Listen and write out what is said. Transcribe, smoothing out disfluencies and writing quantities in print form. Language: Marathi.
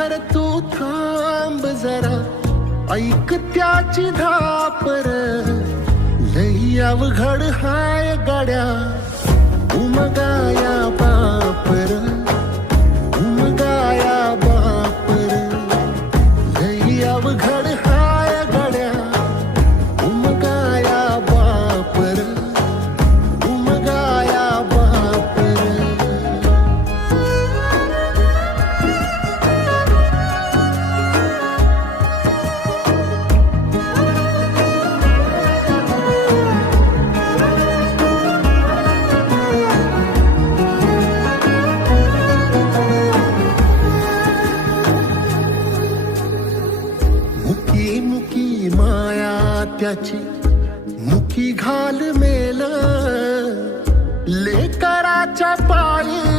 हर तू थांब जरा, ऐक त्याची धापर, लई अवघड हाय गाड्या उमगाया बापर, उमगाया बापर, लई अवघड हाय गाड्या उमगाया बापर, उमगाया बापर. मुकी मुकी माया त्याची, मुकी घाल मेल, लेकराच्या पायी